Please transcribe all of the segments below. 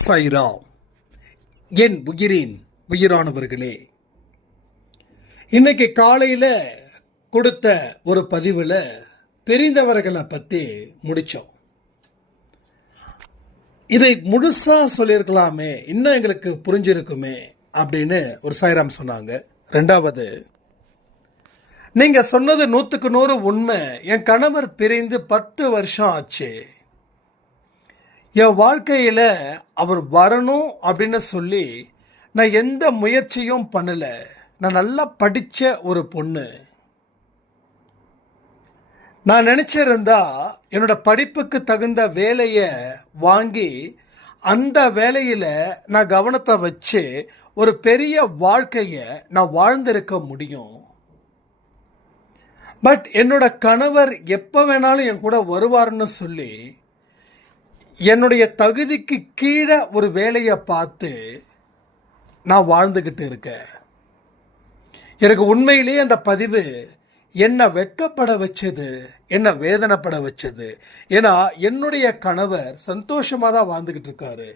சைராம். என் உயிரின் உயிரானவர்களே இன்னைக்கு காலையில் கொடுத்த ஒரு பதிவில் தெரிந்தவர்களை பற்றி முடித்தோம் இதை முழுசாக சொல்லியிருக்கலாமே இன்னும் எங்களுக்கு புரிஞ்சிருக்குமே அப்படின்னு ஒரு சாய்ராம் சொன்னாங்க. ரெண்டாவது நீங்கள் சொன்னது நூற்றுக்கு நூறு உண்மை என் கணவர் பிரிந்து பத்து வருஷம் ஆச்சு. என் வாழ்க்கையில் அவர் வரணும் அப்படின்னு சொல்லி நான் எந்த முயற்சியும் பண்ணலை. நான் நல்லா படித்த ஒரு பொண்ணு. நான் நினச்சிருந்தா என்னோட படிப்புக்கு தகுந்த வேலையை வாங்கி அந்த வேலையில் நான் கவனத்தை வச்சு ஒரு பெரிய வாழ்க்கையை நான் வாழ்ந்திருக்க முடியும். பட் என்னோட கணவர் எப்போ வேணாலும் என் கூட வருவார்னு சொல்லி என்னுடைய தகுதிக்கு கீழே ஒரு வேலையை பார்த்து நான் வாழ்ந்துக்கிட்டு இருக்கேன். எனக்கு உண்மையிலேயே அந்த பதிவு என்னை வெக்கப்பட வச்சது என்னை வேதனைப்பட வச்சது. ஏன்னா என்னுடைய கணவர் சந்தோஷமாக தான் வாழ்ந்துக்கிட்டு இருக்காரு.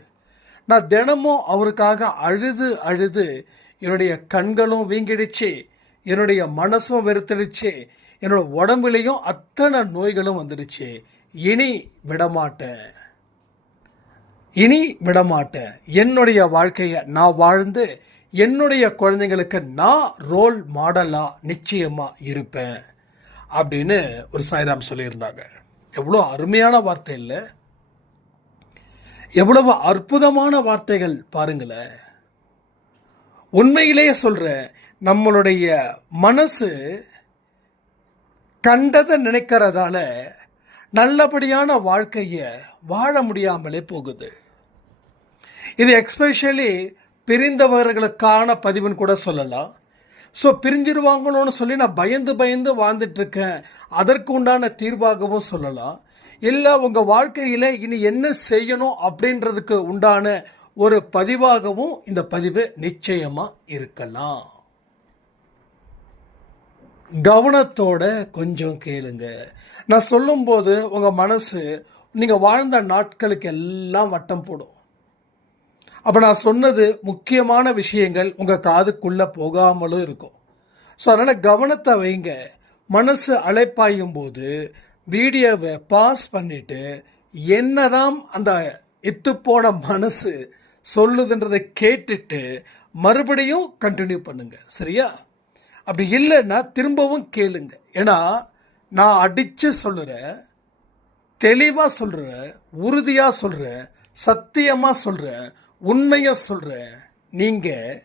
நான் தினமும் அவருக்காக அழுது அழுது என்னுடைய கண்களும் வீங்கிடுச்சு என்னுடைய மனசும் வெறுத்துடுச்சு என்னோடய உடம்புலையும் அத்தனை நோய்களும் வந்துடுச்சு. இனி விடமாட்டேன். இனி விடமாட்டேன். என்னுடைய வாழ்க்கையை நான் வாழ்ந்து என்னுடைய குழந்தைங்களுக்கு நான் ரோல் மாடலாக நிச்சயமாக இருப்பேன். அப்படின்னு ஒரு சாய்ராம் சொல்லியிருந்தாங்க. எவ்வளோ அருமையான வார்த்தை இல்லை. எவ்வளவு அற்புதமான வார்த்தைகள் பாருங்களேன். உண்மையிலேயே சொல்கிற நம்மளுடைய மனசு கண்டதை நினைக்கிறதால நல்லபடியான வாழ்க்கையை வாழ முடியாமலே போகுது. இது எக்ஸ்பெஷலி பிரிந்தவர்களுக்கான பதிவுன்னு கூட சொல்லலாம். ஸோ பிரிஞ்சிருவாங்களோன்னு சொல்லி நான் பயந்து பயந்து வாழ்ந்துட்டுருக்கேன். அதற்கு உண்டான தீர்வாகவும் சொல்லலாம். இல்லை உங்கள் வாழ்க்கையில் இனி என்ன செய்யணும் அப்படின்றதுக்கு உண்டான ஒரு பதிவாகவும் இந்த பதிவு நிச்சயமாக இருக்கலாம். கவனத்தோட கொஞ்சம் கேளுங்க. நான் சொல்லும்போது உங்கள் மனசு நீங்கள் வாழ்ந்த நாட்களுக்கு எல்லாம் வட்டம் போடும். அப்போ நான் சொன்னது முக்கியமான விஷயங்கள் உங்கள் காதுக்குள்ளே போகாமலும் இருக்கும். ஸோ அதனால் கவனத்தை வைங்க. மனசு அழைப்பாயும் போது வீடியோவை பாஸ் பண்ணிவிட்டு என்னதான் அந்த இத்துப்போன மனசு சொல்லுதுன்றதை கேட்டுட்டு மறுபடியும் கண்டினியூ பண்ணுங்க. சரியா? அப்படி இல்லைன்னா திரும்பவும் கேளுங்க. ஏன்னா நான் அடித்து சொல்லுறேன் தெளிவாக சொல்கிறேன் உறுதியாக சொல்கிறேன் சத்தியமாக சொல்கிறேன் உண்மையாக சொல்கிறேன் நீங்கள்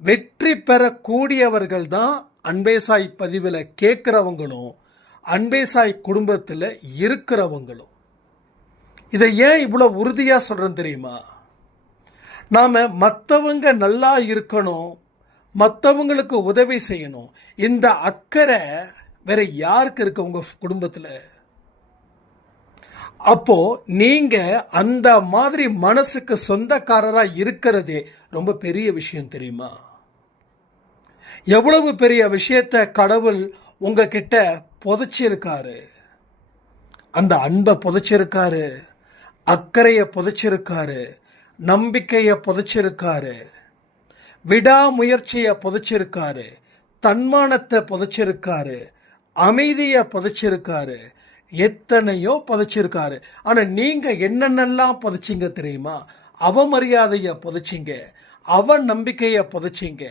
வெற்றி பெறக்கூடியவர்கள் தான் அன்பேசாய் பதிவில் கேட்குறவங்களும் அன்பேசாய் குடும்பத்தில் இருக்கிறவங்களும். இதை ஏன் இவ்வளோ உறுதியாக சொல்கிறேன் தெரியுமா? நாம் மற்றவங்க நல்லா இருக்கணும் மற்றவங்களுக்கு உதவி செய்யணும். இந்த அக்கறை வேற யாருக்கு இருக்கு உங்கள் குடும்பத்தில்? அப்போ நீங்க அந்த மாதிரி மனசுக்கு சொந்தக்காரராக இருக்கிறதே ரொம்ப பெரிய விஷயம் தெரியுமா? எவ்வளவு பெரிய விஷயத்த கடவுள் உங்ககிட்ட புதைச்சிருக்காரு? அந்த அன்பை புதைச்சிருக்காரு அக்கறையை புதைச்சிருக்காரு நம்பிக்கையை புதைச்சிருக்காரு விடாமுயற்சியை புதைச்சிருக்காரு தன்மானத்தை புதைச்சிருக்காரு அமைதியை புதைச்சிருக்காரு எத்தனையோ புதைச்சிருக்காரு. ஆனால் நீங்கள் என்னென்னலாம் புதைச்சிங்க தெரியுமா? அவமரியாதையை புதைச்சிங்க அவ நம்பிக்கையை புதைச்சிங்க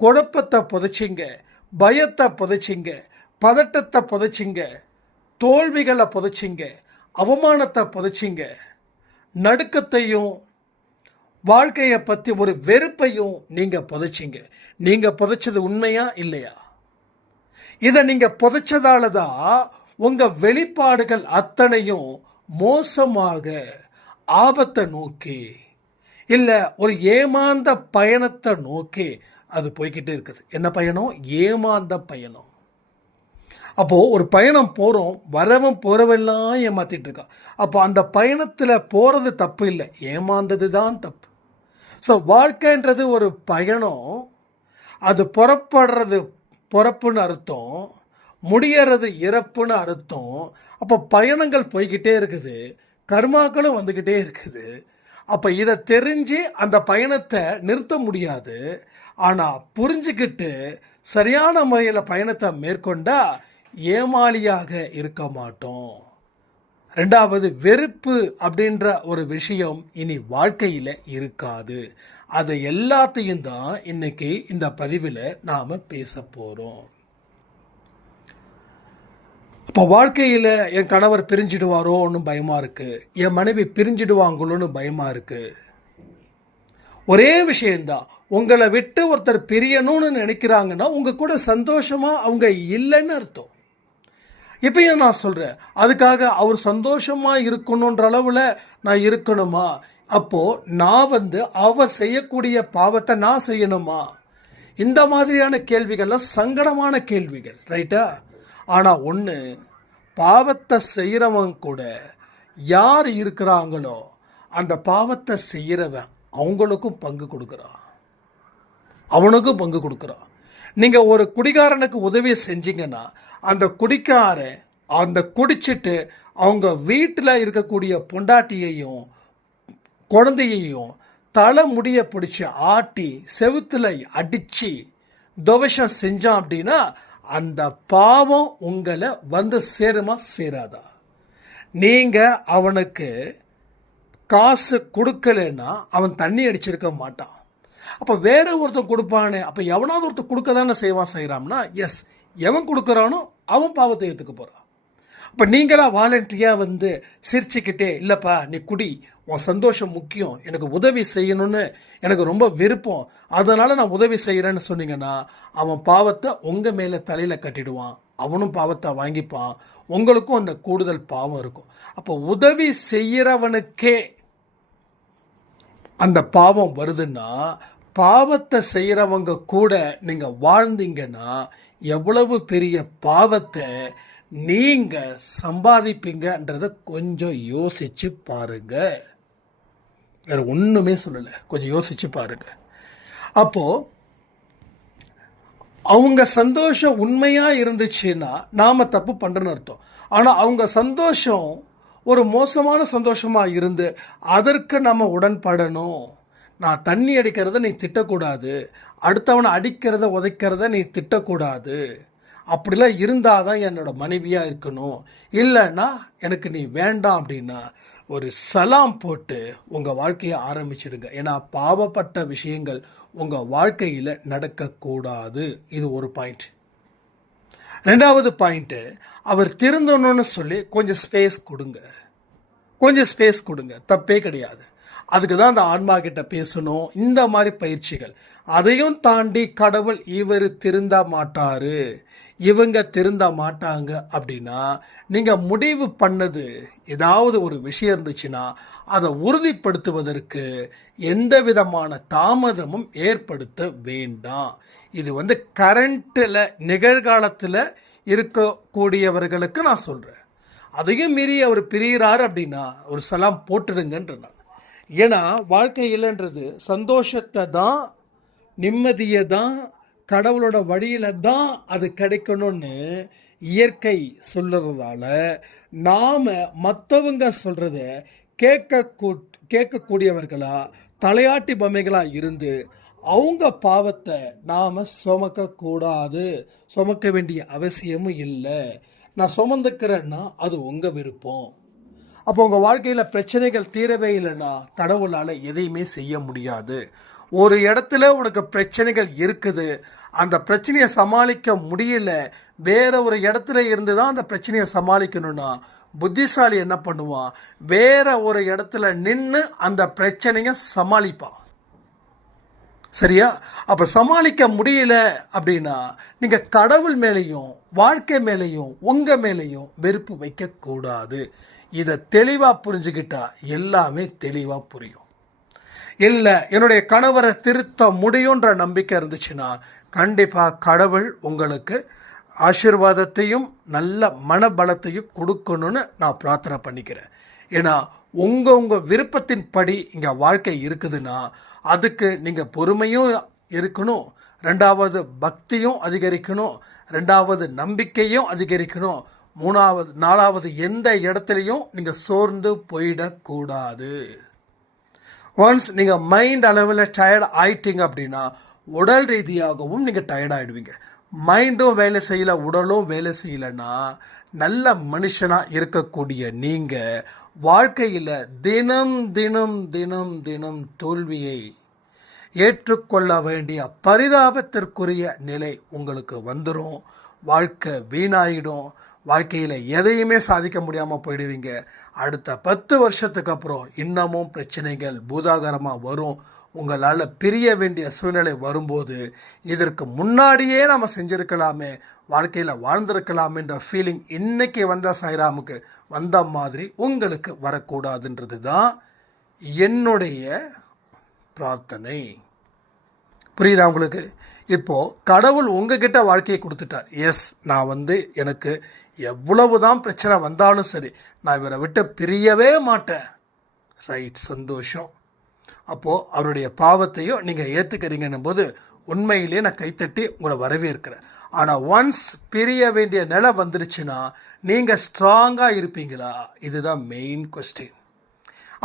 குழப்பத்தை புதைச்சிங்க பயத்தை புதைச்சிங்க பதட்டத்தை புதைச்சிங்க தோல்விகளை புதைச்சிங்க அவமானத்தை புதைச்சிங்க நடுக்கத்தையும் வாழ்க்கையை பற்றி ஒரு வெறுப்பையும் நீங்கள் புதைச்சிங்க. நீங்கள் புதைச்சது உண்மையா இல்லையா? இதை நீங்கள் புதைச்சதால தான் உங்கள் வெளிப்பாடுகள் அத்தனையும் மோசமாக ஆபத்தை நோக்கி இல்லை ஒரு ஏமாந்த பயணத்தை நோக்கி அது போய்கிட்டே இருக்குது. என்ன பயணம்? ஏமாந்த பயணம். அப்போது ஒரு பயணம் போகிறோம் வரவன் போகிறவெல்லாம் ஏமாற்றிட்டு இருக்கான் அப்போ அந்த பயணத்தில் போகிறது தப்பு இல்லை ஏமாந்தது தான் தப்பு. ஸோ வாழ்க்கைன்றது ஒரு பயணம் அது புறப்படுறது பிறப்புன்னு அர்த்தம் முடியறது இறப்புன்னு அர்த்தம். அப்போ பயணங்கள் போய்கிட்டே இருக்குது. கர்மாக்களும் வந்துக்கிட்டே இருக்குது. அப்போ இதை தெரிஞ்சு அந்த பயணத்தை நிறுத்த முடியாது. ஆனால் புரிஞ்சுக்கிட்டு சரியான முறையில் பயணத்தை மேற்கொண்டால் ஏமாளியாக இருக்க மாட்டோம். ரெண்டாவது வெறுப்பு அப்படின்ற ஒரு விஷயம் இனி வாழ்க்கையில் இருக்காது. அது எல்லாத்தையும் தான் இன்னைக்கு இந்த பதிவில் நாம் பேச போகிறோம் இப்போ வாழ்க்கையில் என் கணவர் பிரிஞ்சிடுவாரோன்னு பயமாக இருக்குது என் மனைவி பிரிஞ்சிடுவாங்களோன்னு பயமாக இருக்குது ஒரே விஷயந்தான் உங்களை விட்டு ஒருத்தர் பிரியணும்னு நினைக்கிறாங்கன்னா உங்கள் கூட சந்தோஷமாக அவங்க இல்லைன்னு அர்த்தம். இப்பயும் நான் சொல்கிறேன் அதுக்காக அவர் சந்தோஷமாக இருக்கணுன்ற அளவில் நான் இருக்கணுமா? அப்போது நான் வந்து அவர் செய்யக்கூடிய பாவத்தை நான் செய்யணுமா? இந்த மாதிரியான கேள்விகள்லாம் சங்கடமான கேள்விகள். ரைட்டா? ஆனால் ஒன்று பாவத்தை செய்கிறவன் கூட யார் இருக்கிறாங்களோ அந்த பாவத்தை செய்கிறவன் அவங்களுக்கும் பங்கு கொடுக்குறான். அவனுக்கும் பங்கு கொடுக்குறான். நீங்கள் ஒரு குடிகாரனுக்கு உதவி செஞ்சீங்கன்னா அந்த குடிக்காரன் அந்த குடிச்சிட்டு அவங்க வீட்டில் இருக்கக்கூடிய பொண்டாட்டியையும் குழந்தையையும் தலை முடிய பிடிச்சி ஆட்டி செவுத்தில் அடித்து துவஷம் செஞ்சான் அப்படின்னா அந்த பாவம் உங்களை வந்து சேருமா? சேராதா. நீங்கள் அவனுக்கு காசு கொடுக்கலன்னா அவன் தண்ணி அடிச்சிருக்க மாட்டான். அப்போ வேற ஒருத்தன் கொடுப்பானே அப்போ எவனாவது ஒருத்தன் கொடுக்க தானே செய்வான் செய்கிறான்னா எஸ் எவன் கொடுக்குறானோ அவன் பாவத்தை ஏற்றுக்க போகிறான் அப்போ நீங்களாக வாலண்டரியாக வந்து சிரிச்சுக்கிட்டே இல்லைப்பா நீ குடி. உன் சந்தோஷம் முக்கியம். எனக்கு உதவி செய்யணும்னு எனக்கு ரொம்ப விருப்பம். அதனால் நான் உதவி செய்கிறேன்னு சொன்னீங்கன்னா அவன் பாவத்தை உங்கள் மேலே தலையில் கட்டிடுவான். அவனும் பாவத்தை வாங்கிப்பான். உங்களுக்கும் அந்த கூடுதல் பாவம் இருக்கும். அப்போ உதவி செய்கிறவனுக்கே அந்த பாவம் வருதுன்னா பாவத்தை செய்கிறவங்க கூட நீங்கள் வாழ்ந்தீங்கன்னா எவ்வளவு பெரிய பாவத்தை நீங்கள் சம்பாதிப்பீங்கன்றத கொஞ்சம் யோசிச்சு பாருங்க. வேறு ஒன்றுமே சொல்லலை. கொஞ்சம் யோசிச்சு பாருங்கள் அப்போது அவங்க சந்தோஷம் உண்மையாக இருந்துச்சுன்னா நாம் தப்பு பண்ணுறேன்னு அர்த்தம். ஆனால் அவங்க சந்தோஷம் ஒரு மோசமான சந்தோஷமாக இருந்து அதற்கு நம்ம உடன்படணும். நான் தண்ணி அடிக்கிறத நீ திட்டக்கூடாது. அடுத்தவனை அடிக்கிறத உதைக்கிறத நீ திட்டக்கூடாது. அப்படிலாம் இருந்தால் தான் என்னோட மனைவியாக இருக்கணும். இல்லைன்னா எனக்கு நீ வேண்டாம் அப்படின்னா ஒரு சலாம் போட்டு உங்கள் வாழ்க்கையை ஆரம்பிச்சிடுங்க. ஏன்னா பாவப்பட்ட விஷயங்கள் உங்கள் வாழ்க்கையில் நடக்கக்கூடாது. இது ஒரு பாயிண்ட் ரெண்டாவது பாயிண்ட்டு அவர் திருந்தணும்னு சொல்லி கொஞ்சம் ஸ்பேஸ் கொடுங்க. கொஞ்சம் ஸ்பேஸ் கொடுங்க. தப்பே கிடையாது. அதுக்கு தான் அந்த ஆன்மா கிட்ட பேசணும். இந்த மாதிரி பயிற்சிகள். அதையும் தாண்டி கடவுள் இவர் திருந்த மாட்டாரு. இவங்க திருந்த மாட்டாங்க அப்படின்னா நீங்கள் முடிவு பண்ணது ஏதாவது ஒரு விஷயம் இருந்துச்சுன்னா அதை உறுதிப்படுத்துவதற்கு எந்த விதமான தாமதமும் ஏற்படுத்த வேண்டாம். இது வந்து கரண்ட்டில் நிகழ்காலத்தில் இருக்கக்கூடியவர்களுக்கு நான் சொல்கிறேன் அதையும் மீறி அவர் பிரிகிறார் அப்படின்னா ஒரு சலாம் போட்டுடுங்கன்ற நான். ஏன்னா வாழ்க்கையிலன்றது சந்தோஷத்தை தான் நிம்மதியை தான் கடவுளோட வழியில் தான் அது கிடைக்கணும்னு இயற்கை சொல்லுறதால நாம் மற்றவங்க சொல்கிறத கேட்க கேட்கக்கூடியவர்களாக தலையாட்டி பொம்மைகளாக இருந்து அவங்க பாவத்தை நாம் சுமக்கக்கூடாது. சுமக்க வேண்டிய அவசியமும் இல்லை. நான் சுமந்துக்கிறேன்னா அது உங்கள் விருப்பம். அப்போ உங்கள் வாழ்க்கையில் பிரச்சனைகள் தீரவே இல்லைன்னா கடவுளால் எதையுமே செய்ய முடியாது. ஒரு இடத்துல உனக்கு பிரச்சனைகள் இருக்குது அந்த பிரச்சனையை சமாளிக்க முடியல வேற ஒரு இடத்துல இருந்து தான் அந்த பிரச்சனையை சமாளிக்கணும்னா புத்திசாலி என்ன பண்ணுவான்? வேற ஒரு இடத்துல நின்று அந்த பிரச்சனையை சமாளிப்பான். சரியா? அப்போ சமாளிக்க முடியல அப்படின்னா நீங்கள் கடவுள் மேலேயும் வாழ்க்கை மேலேயும் உங்கள் மேலேயும் வெறுப்பு வைக்கக்கூடாது. இதை தெளிவாக புரிஞ்சுக்கிட்டா எல்லாமே தெளிவாக புரியும். இல்லை என்னுடைய கணவரை திருத்த முடியுன்ற நம்பிக்கை இருந்துச்சுன்னா கண்டிப்பாக கடவுள் உங்களுக்கு ஆசீர்வாதத்தையும் நல்ல மனபலத்தையும் கொடுக்கணும்னு நான் பிரார்த்தனை பண்ணிக்கிறேன். ஏன்னா உங்கள் உங்கள் விருப்பத்தின் படி இங்கே வாழ்க்கை இருக்குதுன்னா அதுக்கு நீங்கள் பொறுமையும் இருக்கணும் ரெண்டாவது பக்தியும் அதிகரிக்கணும் ரெண்டாவது நம்பிக்கையும் அதிகரிக்கணும் மூணாவது நாலாவது எந்த இடத்துலையும் நீங்கள் சோர்ந்து போயிடக்கூடாது. ஒன்ஸ் நீங்கள் மைண்ட் அளவில் டயர்ட் ஆயிட்டீங்க அப்படின்னா உடல் ரீதியாகவும் நீங்கள் டயர்ட் ஆகிடுவீங்க மைண்டும் வேலை செய்யலை உடலும் வேலை செய்யலைன்னா நல்ல மனுஷனாக இருக்கக்கூடிய நீங்கள் வாழ்க்கையில் தினம் தினம் தினம் தினம் தோல்வியை ஏற்றுக்கொள்ள வேண்டிய பரிதாபத்திற்குரிய நிலை உங்களுக்கு வந்துடும் வாழ்க்கை வீணாயிடும். வாழ்க்கையில் எதையுமே சாதிக்க முடியாமல் போயிடுவீங்க. அடுத்த பத்து வருஷத்துக்கு அப்புறம் இன்னமும் பிரச்சனைகள் பூதாகரமாக வரும். உங்களால் பிரிய வேண்டிய சூழ்நிலை வரும்போது இதற்கு முன்னாடியே நம்ம செஞ்சுருக்கலாமே வாழ்க்கையில் வாழ்ந்திருக்கலாம்ன்ற ஃபீலிங் இன்றைக்கி வந்த சாய்ராமுக்கு வந்த மாதிரி உங்களுக்கு வரக்கூடாதுன்றது தான் என்னுடைய பிரார்த்தனை. புரியுதா உங்களுக்கு? இப்போது கடவுள் உங்ககிட்ட வாழ்க்கையை கொடுத்துட்டார். எஸ் நான் வந்து எனக்கு எவ்வளவு தான் பிரச்சனை வந்தாலும் சரி நான் இவரை விட்டு பிரியவே மாட்டேன். ரைட் சந்தோஷம். அப்போது அவருடைய பாவத்தையும் நீங்கள் ஏற்றுக்கிறீங்கன்னும் போது உண்மையிலேயே நான் கைத்தட்டி உங்களை வரவேற்கிறேன். ஆனால் ஒன்ஸ் பிரிய வேண்டிய நிலை வந்துருச்சுன்னா நீங்கள் ஸ்ட்ராங்காக இருப்பீங்களா? இதுதான் மெயின் கொஸ்டின்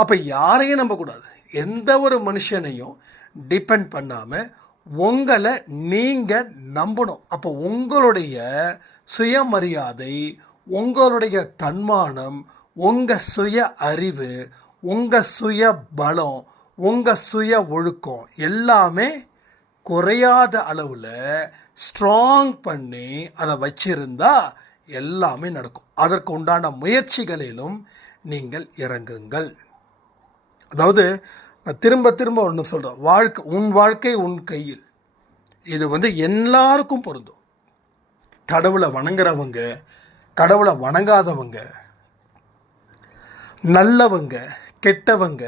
அப்போ யாரையும் நம்பக்கூடாது. எந்த ஒரு மனுஷனையும் டிபெண்ட் பண்ணாமல் உங்களை நீங்கள் நம்பணும். அப்போ உங்களுடைய சுயமரியாதை உங்களுடைய தன்மானம் உங்கள் சுய அறிவு உங்கள் சுய பலம் உங்கள் சுய ஒழுக்கம் எல்லாமே குறையாத அளவில் ஸ்ட்ராங் பண்ணி அதை வச்சிருந்தா எல்லாமே நடக்கும். அதற்கு உண்டான முயற்சிகளிலும் நீங்கள் இறங்குங்கள். அதாவது நான் திரும்ப திரும்ப ஒன்று சொல்கிறேன் வாழ்க்கை உன் வாழ்க்கை உன் கையில். இது வந்து எல்லாருக்கும் பொருந்தும். கடவுளை வணங்குறவங்க கடவுளை வணங்காதவங்க நல்லவங்க கெட்டவங்க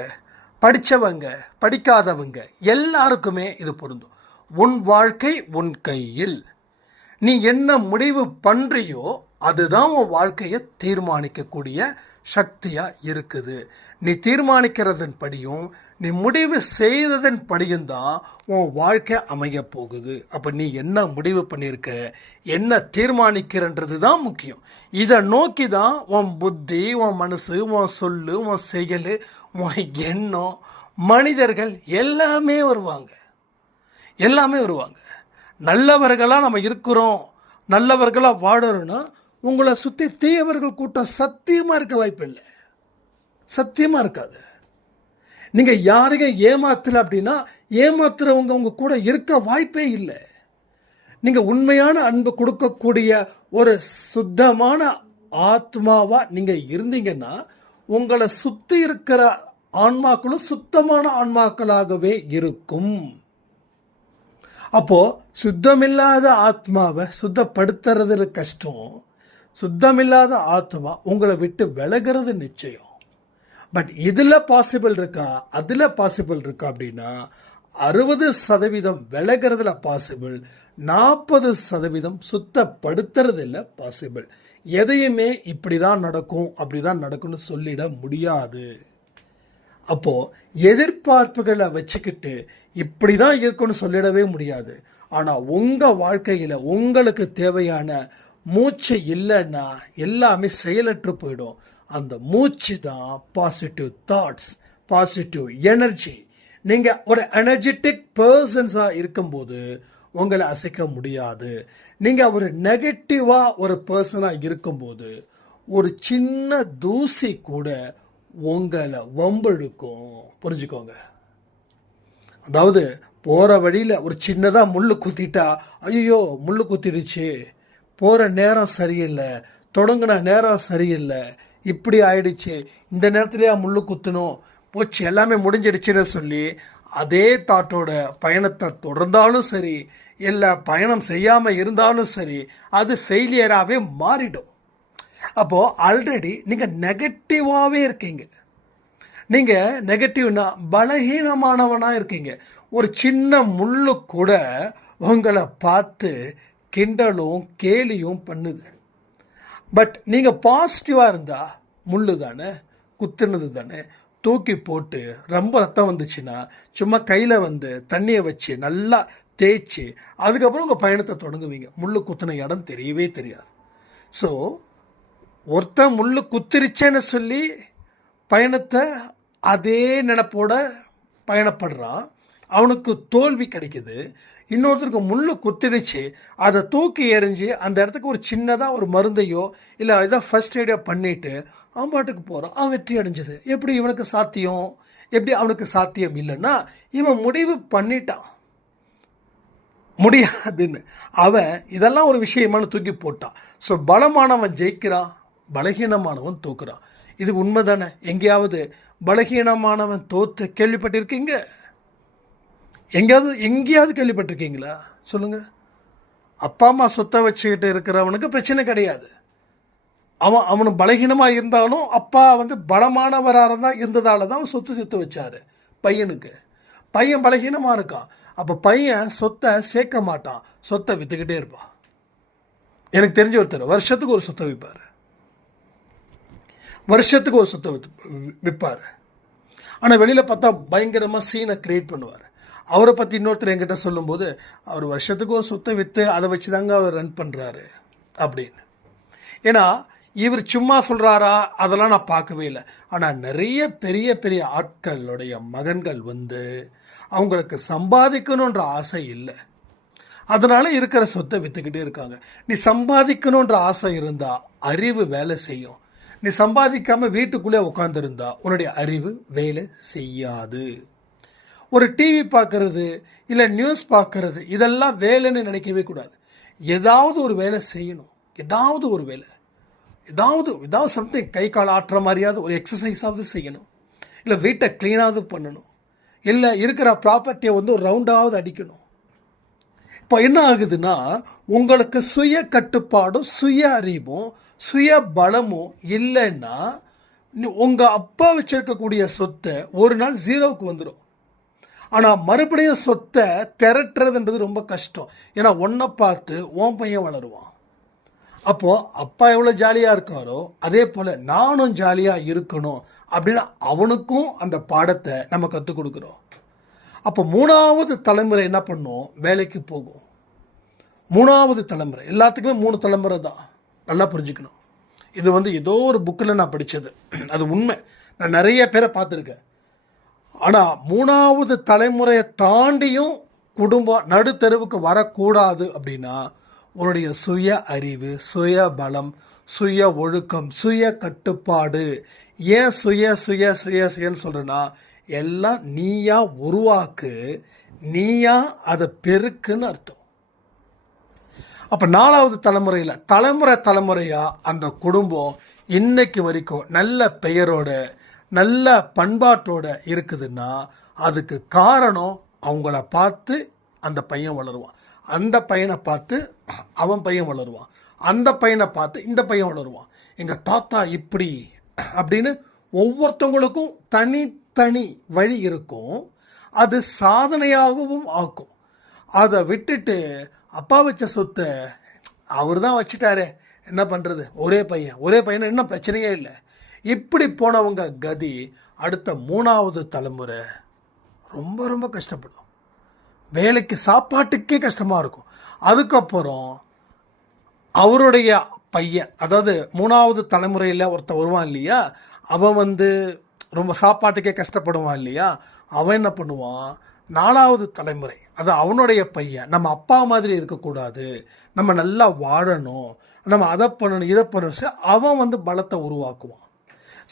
படித்தவங்க படிக்காதவங்க எல்லாருக்குமே இது பொருந்தும். உன் வாழ்க்கை உன் கையில். நீ என்ன முடிவு பண்ணுறியோ அதுதான் உன் வாழ்க்கையை தீர்மானிக்கக்கூடிய சக்தியாக இருக்குது. நீ தீர்மானிக்கிறதன் படியும் நீ முடிவு செய்ததன் படியும் தான் உன் வாழ்க்கை அமைய போகுது. அப்போ நீ என்ன முடிவு பண்ணியிருக்க என்ன தீர்மானிக்கிறன்றது தான் முக்கியம். இதை நோக்கி தான் உன் புத்தி உன் மனசு உன் சொல்லு உன் செயல் உன் எண்ணம் மனிதர்கள் எல்லாமே வருவாங்க. எல்லாமே வருவாங்க. நல்லவர்களாக நம்ம இருக்கிறோம். நல்லவர்களாக வாழறோன்னா உங்களை சுற்றி தீயவர்கள் கூட்டம் சத்தியமாக இருக்க வாய்ப்பு இல்லை சத்தியமாக இருக்காது. நீங்கள் யாரையும் ஏமாத்தலை அப்படின்னா ஏமாத்துறவங்க உங்கள் கூட இருக்க வாய்ப்பே இல்லை. நீங்கள் உண்மையான அன்பு கொடுக்கக்கூடிய ஒரு சுத்தமான ஆத்மாவாக நீங்கள் இருந்தீங்கன்னா உங்களை சுற்றி இருக்கிற ஆன்மாக்களும் சுத்தமான ஆன்மாக்களாகவே இருக்கும். அப்போது சுத்தமில்லாத ஆத்மாவை சுத்தப்படுத்துறதுல கஷ்டம். சுத்தமில்லாத ஆத்மா உங்களை விட்டு விலகிறது நிச்சயம். பட் இதில் பாசிபிள் இருக்கா? அதில் பாசிபிள் இருக்கா அப்படின்னா அறுபது சதவீதம் விலகிறதுல பாசிபிள் நாற்பது சதவீதம் சுத்தப்படுத்துறதில்ல பாசிபிள் எதையுமே இப்படி தான் நடக்கும் அப்படி தான் நடக்கும்னு சொல்லிட முடியாது. அப்போது எதிர்பார்ப்புகளை வச்சுக்கிட்டு இப்படி தான் இருக்கும்னு சொல்லிடவே முடியாது. ஆனால் உங்கள் வாழ்க்கையில் உங்களுக்கு தேவையான மூச்சு இல்லைன்னா எல்லாமே செயலற்று போயிடும். அந்த மூச்சு தான் பாசிட்டிவ் தாட்ஸ் பாசிட்டிவ் எனர்ஜி நீங்கள் ஒரு எனர்ஜெட்டிக் பர்சன்ஸாக இருக்கும்போது உங்களை அசைக்க முடியாது. நீங்கள் ஒரு நெகட்டிவாக ஒரு பர்சனாக இருக்கும்போது ஒரு சின்ன தூசி கூட உங்களை வம்பெடுக்கும் புரிஞ்சுக்கோங்க. அதாவது போகிற வழியில் ஒரு சின்னதாக முள் குத்திட்டா ஐயோ முள் குத்திடுச்சு. போகிற நேரம் சரியில்லை தொடங்கின நேரம் சரியில்லை. இப்படி ஆயிடுச்சு. இந்த நேரத்துலையா முள்ளு குத்தணும். போச்சு எல்லாமே முடிஞ்சிடுச்சுன்னு சொல்லி அதே தாட்டோட பயணத்தை தொடர்ந்தாலும் சரி இல்லை பயணம் செய்யாமல் இருந்தாலும் சரி அது ஃபெயிலியராகவே மாறிடும். அப்போது ஆல்ரெடி நீங்கள் நெகட்டிவாகவே இருக்கீங்க. நீங்கள் நெகட்டிவ்னா பலகீனமானவனாக இருக்கீங்க. ஒரு சின்ன முள்ளு கூட உங்களை பார்த்து கிண்டலும் கேலியும் பண்ணுது. பட் நீங்கள் பாசிட்டிவாக இருந்தால் முள்ளு தானே குத்துனது தானே தூக்கி போட்டு ரொம்ப ரத்தம் வந்துச்சுன்னா சும்மா கையில் வந்து தண்ணியை வச்சு நல்லா தேய்ச்சி அதுக்கப்புறம் உங்கள் பயணத்தை தொடங்குவீங்க. முள்ளு குத்துன இடம் தெரியவே தெரியாது. ஸோ ஒருத்தன் முள்ளு குத்திருச்சேன்னு சொல்லி பயணத்தை அதே நினப்போட பயணப்படுறான். அவனுக்கு தோல்வி கிடைக்குது. இன்னொருத்தருக்கு முள்ளு குத்திடுச்சு. அதை தூக்கி எறிஞ்சு அந்த இடத்துக்கு ஒரு சின்னதாக ஒரு மருந்தையோ இல்லை ஏதோ ஃபர்ஸ்ட் எய்டோ பண்ணிவிட்டு அவன் பாட்டுக்கு போகிறான் அவன் வெற்றி அடைஞ்சது. எப்படி இவனுக்கு சாத்தியம்? எப்படி அவனுக்கு சாத்தியம் இல்லைன்னா இவன் முடிவு பண்ணிட்டான். முடியாதுன்னு. அவன் இதெல்லாம் ஒரு விஷயமான தூக்கி போட்டான். ஸோ பலமானவன் ஜெயிக்கிறான். பலகீனமானவன் தூக்குறான். இது உண்மை தானே எங்கேயாவது பலகீனமானவன் தோத்து கேள்விப்பட்டிருக்கீங்க? எங்கேயாவது எங்கேயாவது கேள்விப்பட்டிருக்கீங்களா? சொல்லுங்கள் அப்பா அம்மா சொத்தை வச்சுக்கிட்டு இருக்கிறவனுக்கு பிரச்சனை கிடையாது. அவன் அவனு பலகீனமாக இருந்தாலும் அப்பா வந்து பலமானவராக இருந்தால் இருந்ததால் தான் அவன் சொத்து சேர்த்து வச்சார் பையனுக்கு. பையன் பலகீனமாக இருக்கான். அப்போ பையன் சொத்தை சேர்க்க மாட்டான். சொத்தை விற்றுக்கிட்டே இருப்பான். எனக்கு தெரிஞ்ச ஒருத்தர் வருஷத்துக்கு ஒரு சொத்தை விற்பார் வருஷத்துக்கு ஒரு சொத்தை வித்து விற்பார் ஆனால் வெளியில் பார்த்தா பயங்கரமாக சீனை க்ரியேட் பண்ணுவார். அவரை பற்றி இன்னொருத்தர் என்கிட்ட சொல்லும்போது அவர் வருஷத்துக்கு ஒரு சொத்தை விற்று அதை வச்சு தாங்க அவர் ரன் பண்ணுறாரு அப்படின்னு. ஏன்னா இவர் சும்மா சொல்கிறாரா அதெல்லாம் நான் பார்க்கவே இல்லை. ஆனால் நிறைய பெரிய பெரிய ஆட்களுடைய மகன்கள் வந்து அவங்களுக்கு சம்பாதிக்கணுன்ற ஆசை இல்லை. அதனால் இருக்கிற சொத்தை விற்றுக்கிட்டே இருக்காங்க. நீ சம்பாதிக்கணுன்ற ஆசை இருந்தால் அறிவு வேலை செய்யும். நீ சம்பாதிக்காமல் வீட்டுக்குள்ளே உட்காந்துருந்தா உன்னுடைய அறிவு வேலை செய்யாது. ஒரு டிவி பார்க்கறது இல்லை நியூஸ் பார்க்கறது இதெல்லாம் வேலைன்னு நினைக்கவே கூடாது. ஏதாவது ஒரு வேலை செய்யணும். ஏதாவது ஒரு வேலை. ஏதாவது ஏதாவது சம்திங் கை கால் ஆட்டுற மாதிரியாவது ஒரு எக்ஸசைஸாவது செய்யணும். இல்லை வீட்டை க்ளீனாவது பண்ணணும். இல்லை இருக்கிற ப்ராப்பர்ட்டியை வந்து ஒரு ரவுண்டாவது அடிக்கணும். இப்போ என்ன ஆகுதுன்னா உங்களுக்கு சுய கட்டுப்பாடும் சுய அறிவும் சுய பலமும் இல்லைன்னா உங்கள் அப்பா வச்சுருக்கக்கூடிய சொத்தை ஒரு நாள் ஜீரோவுக்கு வந்துடும் ஆனால் மறுபடியும் சொத்தை திரட்டுறதுன்றது ரொம்ப கஷ்டம். ஏன்னா ஒன்றை பார்த்து உன் பையன் வளருவான். அப்போது அப்பா எவ்வளோ ஜாலியாக இருக்காரோ அதே போல் நானும் ஜாலியாக இருக்கணும் அப்படின்னு அவனுக்கும் அந்த பாடத்தை நம்ம கற்றுக் கொடுக்குறோம். அப்போ மூணாவது தலைமுறை என்ன பண்ணும்? வேலைக்கு போகும். மூணாவது தலைமுறை. எல்லாத்துக்குமே மூணு தலைமுறை தான். நல்லா புரிஞ்சுக்கணும். இது வந்து ஏதோ ஒரு புக்கில் நான் படித்தது அது உண்மை. நான் நிறைய பேரை பார்த்துருக்கேன். ஆனால் மூணாவது தலைமுறையை தாண்டியும் குடும்பம் நடுத்தெருவுக்கு வரக்கூடாது அப்படின்னா உன்னுடைய சுய அறிவு சுய பலம் சுய ஒழுக்கம் சுய கட்டுப்பாடு ஏன் சுய சுய சுய சுயன்னு சொல்கிறேன்னா எல்லாம் நீயா உருவாக்கு நீயா அதை பெருக்குன்னு அர்த்தம். அப்போ நாலாவது தலைமுறையில் தலைமுறை தலைமுறையாக அந்த குடும்பம் இன்னைக்கு வரைக்கும் நல்ல பெயரோட நல்ல பண்பாட்டோட இருக்குதுன்னா அதுக்கு காரணம் அவங்கள பார்த்து அந்த பையன் வளருவான். அந்த பையனை பார்த்து அவன் பையன் வளருவான். அந்த பையனை பார்த்து இந்த பையன் வளருவான். எங்கள் தாத்தா இப்படி அப்படின்னு ஒவ்வொருத்தவங்களுக்கும் தனித்தனி வழி இருக்கும். அது சாதனையாகவும் ஆக்கும். அதை விட்டுட்டு அப்பா வச்ச சொத்தை அவர் தான் வச்சுட்டாரே. என்ன பண்ணுறது ஒரே பையன். ஒரே பையன் இன்னும் பிரச்சனையே இல்லை. இப்படி போனவங்க கதி அடுத்த மூணாவது தலைமுறை ரொம்ப ரொம்ப கஷ்டப்படும். வேலைக்கு சாப்பாட்டுக்கே கஷ்டமாக இருக்கும். அதுக்கப்புறம் அவருடைய பையன் அதாவது மூணாவது தலைமுறையில் ஒருத்தன் வருவான் இல்லையா? அவன் வந்து ரொம்ப சாப்பாட்டுக்கே கஷ்டப்படுவான் இல்லையா? அவன் என்ன பண்ணுவான்? நாலாவது தலைமுறை அது அவனுடைய பையன். நம்ம அப்பா மாதிரி இருக்கக்கூடாது. நம்ம நல்லா வாழணும். நம்ம அதை பண்ணணும் இதை பண்ணணும் அவன் வந்து பலத்தை உருவாக்குவான்.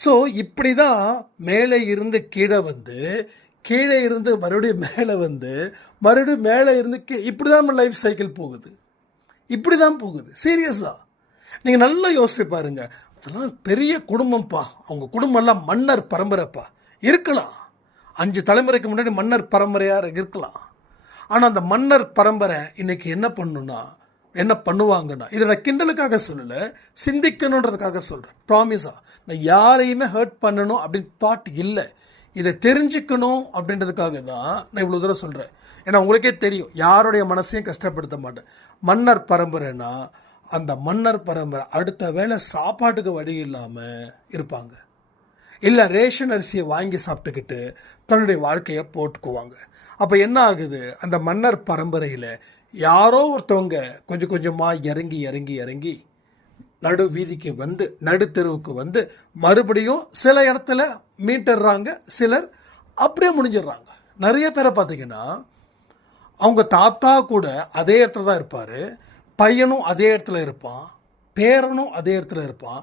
ஸோ இப்படி தான் மேலே இருந்து கீழே வந்து கீழே இருந்து மறுபடியும் மேலே வந்து மறுபடியும் மேலே இருந்து கீ இப்படி தான் நம்ம லைஃப் சைக்கிள் போகுது. இப்படி தான் போகுது சீரியஸாக நீங்கள் நல்லா யோசிச்சு பாருங்க. அதெல்லாம் பெரிய குடும்பம்ப்பா. அவங்க குடும்பம்லாம் மன்னர் பரம்பரைப்பா. இருக்கலாம். அஞ்சு தலைமுறைக்கு முன்னாடி மன்னர் பரம்பரையாக இருக்கலாம். ஆனால் அந்த மன்னர் பரம்பரை இன்னைக்கு என்ன பண்ணுன்னா என்ன பண்ணுவாங்கன்னா இதை நான் கிண்டலுக்காக சொல்லலை சிந்திக்கணுன்றதுக்காக சொல்கிறேன் ப்ராமிஸாக நான் யாரையுமே ஹர்ட் பண்ணணும் அப்படின்னு தாட் இல்லை. இதை தெரிஞ்சுக்கணும் அப்படின்றதுக்காக தான் நான் இவ்வளோ தூரம் சொல்கிறேன் ஏன்னா உங்களுக்கே தெரியும் யாருடைய மனசையும் கஷ்டப்படுத்த மாட்டேன். மன்னர் பரம்பரைனா அந்த மன்னர் பரம்பரை அடுத்த வேளை சாப்பாட்டுக்கு வழி இல்லாமல் இருப்பாங்க. இல்லை ரேஷன் அரிசியை வாங்கி சாப்பிட்டுக்கிட்டு தன்னுடைய வாழ்க்கையை போட்டுக்குவாங்க. அப்போ என்ன ஆகுது? அந்த மன்னர் பரம்பரையில் யாரோ ஒருத்தவங்க கொஞ்சம் கொஞ்சமாக இறங்கி இறங்கி இறங்கி நடு வீதிக்கு வந்து நடுத்தெருவுக்கு வந்து மறுபடியும் சில இடத்துல மீட்டுடுறாங்க சிலர் அப்படியே முடிஞ்சிடுறாங்க. நிறைய பேரை பார்த்தீங்கன்னா அவங்க தாத்தா கூட அதே இடத்துல தான் இருப்பார் பையனும் அதே இடத்துல இருப்பான் பேரனும் அதே இடத்துல இருப்பான்.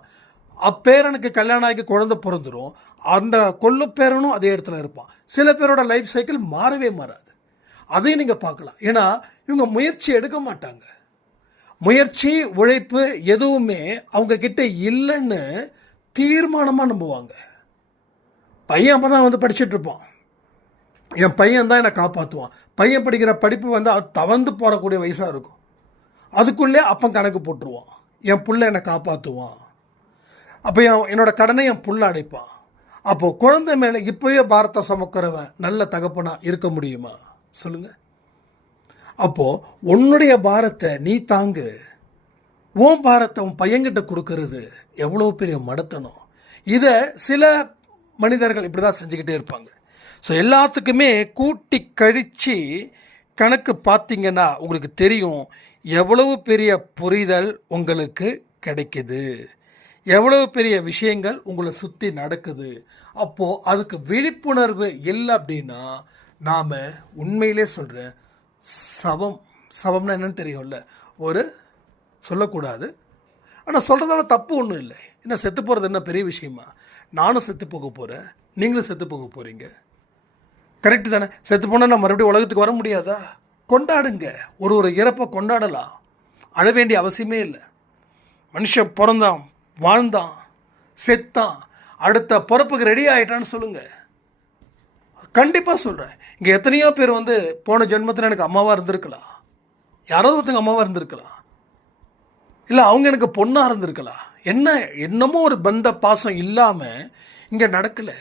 அப்பேரனுக்கு கல்யாணம் ஆகி குழந்தை பிறந்துடும் அந்த கொள்ளு பேரனும் அதே இடத்துல இருப்பான். சில பேரோட லைஃப் சைக்கிள் மாறவே மாறாது. அதையும் நீங்கள் பார்க்கலாம். ஏன்னா இவங்க முயற்சி எடுக்க மாட்டாங்க. முயற்சி உழைப்பு எதுவுமே அவங்க கிட்ட இல்லைன்னு தீர்மானமாக நம்புவாங்க. பையன் அப்போ தான் வந்து படிச்சுட்ருப்பான். என் பையன் தான் என்னை காப்பாற்றுவான் பையன் படிக்கிற படிப்பு வந்து அது தவந்து போகக்கூடிய வயசாக இருக்கும். அதுக்குள்ளே அப்போ கணக்கு போட்டுருவான். என் புள்ள என்னை காப்பாற்றுவான் அப்போ என் என்னோட கடனை என் புள்ள அடைப்பான். அப்போது குழந்தை மேலே இப்போவே பாரத்தை சுமக்கிறவன் நல்ல தகப்பனாக இருக்க முடியுமா? சொல்லுங்கள் அப்போது உன்னுடைய பாரத்தை நீ தாங்கு. உன் பாரத்தை உன் பையன்கிட்ட கொடுக்கறது எவ்வளோ பெரிய மடத்தனம். இதை சில மனிதர்கள் இப்படி தான் செஞ்சுக்கிட்டே இருப்பாங்க. ஸோ எல்லாத்துக்குமே கூட்டி கழித்து கணக்கு பார்த்தீங்கன்னா உங்களுக்கு தெரியும் எவ்வளவு பெரிய புரிதல் உங்களுக்கு கிடைக்குது. எவ்வளவு பெரிய விஷயங்கள் உங்களை சுற்றி நடக்குது. அப்போது அதுக்கு விழிப்புணர்வு இல்லை அப்படின்னா நாம் உண்மையிலே சொல்கிறேன் சவம் சவம்னா என்னன்னு தெரியும்ல. ஒரு சொல்லக்கூடாது. ஆனால் சொல்கிறதால தப்பு ஒன்றும் இல்லை. என்ன செத்து போகிறது என்ன பெரிய விஷயமா? நானும் செத்து போக போகிறேன் நீங்களும் செத்து போக போகிறீங்க கரெக்டு தானே? செத்து போனால் நான் மறுபடியும் உலகத்துக்கு வர முடியாதா? கொண்டாடுங்க. ஒரு ஒரு இறப்பை கொண்டாடலாம். அழ வேண்டிய அவசியமே இல்லை. மனுஷன் பிறந்தான் வாழ்ந்தான் செத்தான். அடுத்த பிறப்புக்கு ரெடி ஆகிட்டான்னு சொல்லுங்கள் கண்டிப்பாக சொல்கிறேன் இங்கே எத்தனையோ பேர் வந்து போன ஜென்மத்தில் எனக்கு அம்மாவாக இருந்திருக்கலாம். யாராவது ஒருத்தங்க அம்மாவாக இருந்திருக்கலாம். இல்லை அவங்க எனக்கு பொண்ணாக இருந்திருக்கலாம் என்ன என்னமோ ஒரு பந்த பாசம் இல்லாமல் இங்கே நடக்கலை.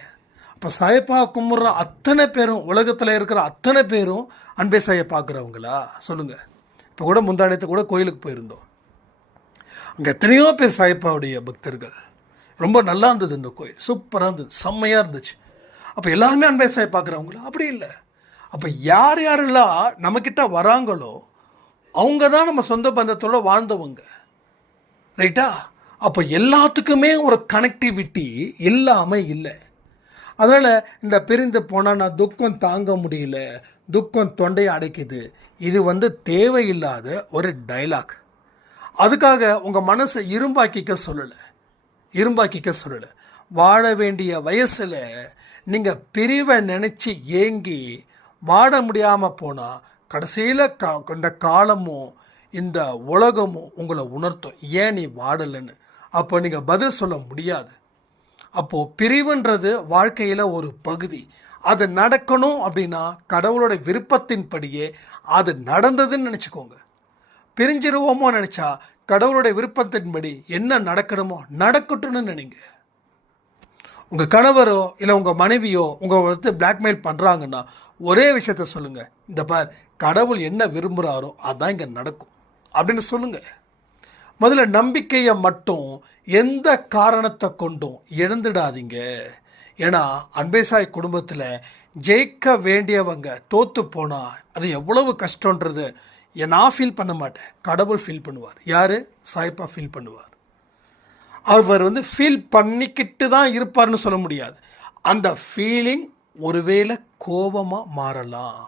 அப்போ சாயப்பா கும்பிட்ற அத்தனை பேரும் உலகத்தில் இருக்கிற அத்தனை பேரும் அன்பே சாயை பார்க்குறவங்களா சொல்லுங்கள் இப்போ கூட முந்தானத்து கூட கோயிலுக்கு போயிருந்தோம். அங்கே எத்தனையோ பேர் சாயப்பாவுடைய பக்தர்கள். ரொம்ப நல்லா இருந்தது இந்த கோயில். சூப்பராக இருந்தது. செம்மையாக இருந்துச்சு. அப்போ எல்லாருமே அன்பே பார்க்குறவங்களா அப்படி இல்லை. அப்போ யார் யாரெல்லாம் நம்மக்கிட்ட வராங்களோ அவங்க தான் நம்ம சொந்த பந்தத்தோட வாழ்ந்தவங்க. ரைட்டா? அப்போ எல்லாத்துக்குமே ஒரு கனெக்டிவிட்டி இல்லாமல் இல்லை. அதனால் இந்த பிரிந்து போனால் நான் துக்கம் தாங்க முடியல துக்கம் தொண்டையை அடைக்குது. இது வந்து தேவையில்லாத ஒரு டைலாக் அதுக்காக உங்கள் மனசை இரும்பாக்கிக்க சொல்லலை. இரும்பாக்கிக்க சொல்லலை. வாழ வேண்டிய வயசில் நீங்கள் பிரிவை நினச்சி ஏங்கி வாட முடியாமல் போனால் கடைசியில் கா இந்த காலமும் இந்த உலகமும் உங்களை உணர்த்தும். ஏன் நீ வாடலைன்னு அப்போ நீங்கள் பதில் சொல்ல முடியாது. அப்போது பிரிவுன்றது வாழ்க்கையில் ஒரு பகுதி. அது நடக்கணும் அப்படின்னா கடவுளோட விருப்பத்தின்படியே அது நடந்ததுன்னு நினச்சிக்கோங்க. பிரிஞ்சிருவோமோ நினச்சா கடவுளுடைய விருப்பத்தின்படி என்ன நடக்கணுமோ நடக்கட்டும்னு நினைங்க. உங்கள் கணவரோ இல்லை உங்கள் மனைவியோ உங்கள் வந்து பிளாக்மெயில் பண்ணுறாங்கன்னா ஒரே விஷயத்த சொல்லுங்கள் இந்த பார் கடவுள் என்ன விரும்புகிறாரோ அதான் இங்கே நடக்கும். அப்படின்னு சொல்லுங்கள் முதல்ல நம்பிக்கையை மட்டும் எந்த காரணத்தை கொண்டும் இழந்துடாதீங்க. ஏன்னா அன்பேசாய் குடும்பத்தில் ஜெயிக்க வேண்டியவங்க தோற்று போனால் அது எவ்வளவு கஷ்டன்றது நான் ஃபீல் பண்ண மாட்டேன். கடவுள் ஃபீல் பண்ணுவார். யார்? சாய்ப்பா ஃபீல் பண்ணுவார். அவர் வந்து ஃபீல் பண்ணிக்கிட்டு தான் இருப்பார்னு சொல்ல முடியாது. அந்த ஃபீலிங் ஒருவேளை கோபமாக மாறலாம்.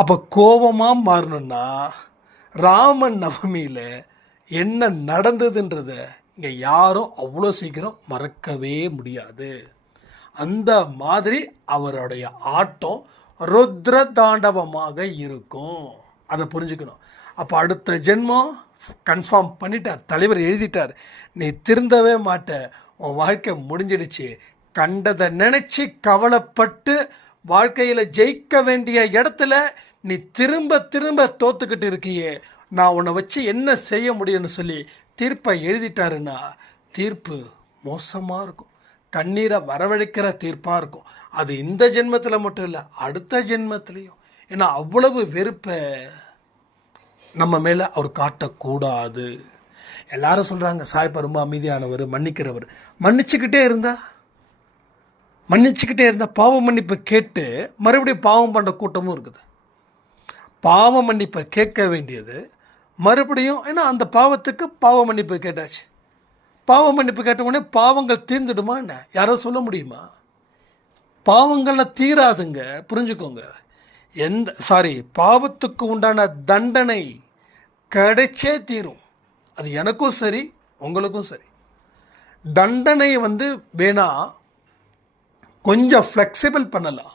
அப்போ கோபமாக மாறணும்னா ராமன் நவமியில் என்ன நடந்ததுன்றத இங்கே யாரும் அவ்வளோ சீக்கிரம் மறக்கவே முடியாது. அந்த மாதிரி அவருடைய ஆட்டம் ருத்ர தாண்டவமாக இருக்கும். அதை புரிஞ்சுக்கணும். அப்போ அடுத்த ஜென்மம்? கன்ஃபார்ம் பண்ணிட்டார் தலைவர் எழுதிட்டார். நீ திருந்தவே மாட்ட உன் வாழ்க்கை முடிஞ்சிடுச்சு. கண்டதை நினச்சி கவலைப்பட்டு வாழ்க்கையில் ஜெயிக்க வேண்டிய இடத்துல நீ திரும்ப திரும்ப தோத்துக்கிட்டு இருக்கியே. நான் உன்னை வச்சு என்ன செய்ய முடியும்னு சொல்லி தீர்ப்பை எழுதிட்டாருன்னா தீர்ப்பு மோசமாக இருக்கும். கண்ணீரை வரவழைக்கிற தீர்ப்பாக இருக்கும். அது இந்த ஜென்மத்தில் மட்டும் இல்லை அடுத்த ஜென்மத்திலையும். ஏன்னா அவ்வளவு வெறுப்பை நம்ம மேலே அவர் காட்டக்கூடாது. எல்லாரும் சொல்கிறாங்க சாய்ப்பா ரொம்ப அமைதியானவர் மன்னிக்கிறவர். மன்னிச்சுக்கிட்டே இருந்தா? மன்னிச்சுக்கிட்டே இருந்தால் பாவ மன்னிப்பு கேட்டு மறுபடியும் பாவம் பண்ணுற கூட்டமும் இருக்குது. பாவ மன்னிப்பை கேட்க வேண்டியது மறுபடியும் ஏன்னா அந்த பாவத்துக்கு பாவ மன்னிப்பு கேட்டாச்சு. பாவ மன்னிப்பு கேட்ட உடனே பாவங்கள் தீர்ந்துடுமா என்ன? யாரோ சொல்ல முடியுமா? பாவங்கள்லாம் தீராதுங்க புரிஞ்சுக்கோங்க. எந்த சாரி பாவத்துக்கு உண்டான தண்டனை கிடைச்சே தீரும். அது எனக்கும் சரி உங்களுக்கும் சரி. தண்டனை வந்து வேணா கொஞ்சம் ஃப்ளெக்சிபிள் பண்ணலாம்.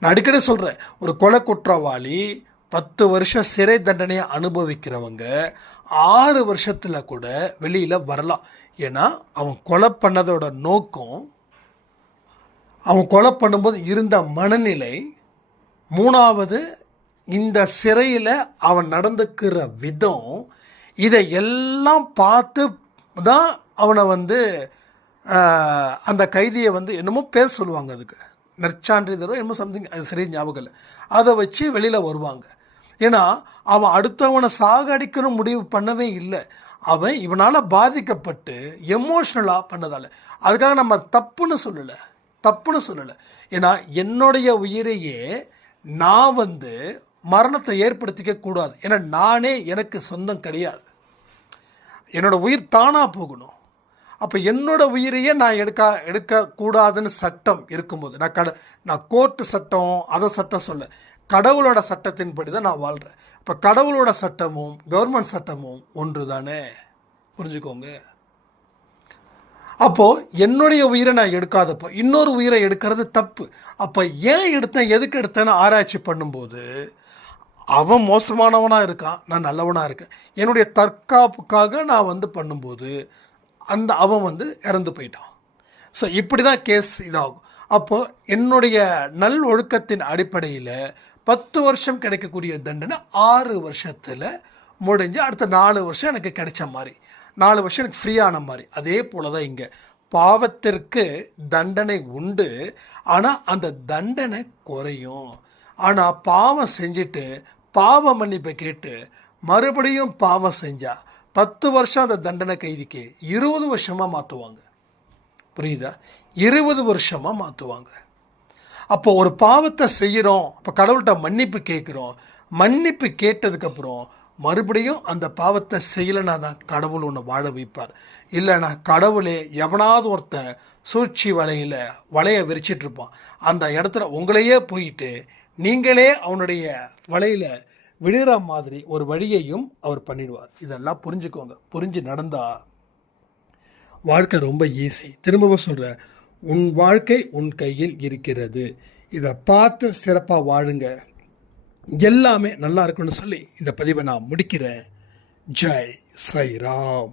நான் அடிக்கடி சொல்கிறேன் ஒரு கொலை குற்றவாளி பத்து வருஷம் சிறை தண்டனையை அனுபவிக்கிறவங்க ஆறு வருஷத்தில் கூட வெளியில் வரலாம். ஏன்னா அவன் கொலை பண்ணதோட நோக்கம் அவன் கொலை பண்ணும்போது இருந்த மனநிலை மூணாவது இந்த சிறையில் அவன் நடந்துக்கிற விதம் இதை எல்லாம் பார்த்து தான் அவனை வந்து அந்த கைதியை வந்து என்னமோ பேர் சொல்லுவாங்க அதுக்கு. நற்சான்றிதழோ என்னமோ சம்திங் அது சரி ஞாபகம் இல்லை. அதை வச்சு வெளியில் வருவாங்க. ஏன்னா அவன் அடுத்தவனை சாகடிக்கணும் முடிவு பண்ணவே இல்லை. அவன் இவனால் பாதிக்கப்பட்டு எமோஷ்னலாக பண்ணதால். அதுக்காக நம்ம தப்புன்னு சொல்லலை. தப்புன்னு சொல்லலை. ஏன்னா என்னுடைய உயிரையே நான் வந்து மரணத்தை ஏற்படுத்திக்க கூடாது. ஏன்னா நானே எனக்கு சொந்தம் கிடையாது. என்னோடய உயிர் தானாக போகணும். அப்போ என்னோடய உயிரையே நான் எடுக்க எடுக்கக்கூடாதுன்னு சட்டம் இருக்கும்போது நான் கட நான் கோர்ட்டு சட்டம் அதை சட்டம் சொல்ல கடவுளோட சட்டத்தின்படி தான் நான் வாழ்கிறேன் இப்போ கடவுளோட சட்டமும் கவர்மெண்ட் சட்டமும் ஒன்று தானே புரிஞ்சுக்கோங்க. அப்போது என்னுடைய உயிரை நான் எடுக்காதப்போ இன்னொரு உயிரை எடுக்கிறது தப்பு. அப்போ ஏன் எடுத்தேன் எதுக்கு எடுத்தேன்னு ஆராய்ச்சி பண்ணும்போது அவன் மோசமானவனாக இருக்கான் நான் நல்லவனாக இருக்கேன். என்னுடைய தற்காப்புக்காக நான் வந்து பண்ணும்போது அந்த அவன் வந்து இறந்து போயிட்டான். ஸோ இப்படி தான் கேஸ் இதாகும். அப்போது என்னுடைய நல் ஒழுக்கத்தின் அடிப்படையில் பத்து வருஷம் கிடைக்கக்கூடிய தண்டனை ஆறு வருஷத்தில் முடிஞ்சு அடுத்த நாலு வருஷம் எனக்கு கிடைச்ச மாதிரி. நாலு வருஷம் எனக்கு ஃப்ரீயான மாதிரி. அதே போல தான் இங்கே. பாவத்திற்கு தண்டனை உண்டு ஆனால் அந்த தண்டனை குறையும். ஆனால் பாவம் செஞ்சுட்டு பாவ மன்னிப்பை கேட்டு மறுபடியும் பாவம் செஞ்சால் பத்து வருஷம் அந்த தண்டனை கைதிக்கு இருபது வருஷமாக மாற்றுவாங்க புரியுதா? இருபது வருஷமாக மாற்றுவாங்க அப்போ ஒரு பாவத்தை செய்கிறோம் அப்போ கடவுள்கிட்ட மன்னிப்பு கேட்குறோம் மன்னிப்பு கேட்டதுக்கப்புறம் மறுபடியும் அந்த பாவத்தை செய்யலைனா தான் கடவுள் ஒன்று வாழ வைப்பார். இல்லைனா கடவுளே எவனாவது ஒருத்தன் சூழ்ச்சி வலையில் வலையை விரிச்சிட்டு இருப்பான். அந்த இடத்துல உங்களையே போயிட்டு நீங்களே அவனுடைய வலையில் விழுகிற மாதிரி ஒரு வழியையும் அவர் பண்ணிடுவார். இதெல்லாம் புரிஞ்சுக்கோங்க. புரிஞ்சு நடந்தால் வாழ்க்கை ரொம்ப ஈஸி திரும்பவும் சொல்கிறேன் உன் வாழ்க்கை உன் கையில் இருக்கிறது. இதை பார்த்து சிறப்பாக வாழுங்க. எல்லாமே நல்லா இருக்குன்னு சொல்லி இந்த பதிவை நான் முடிக்கிறேன். ஜெய் சைராம்.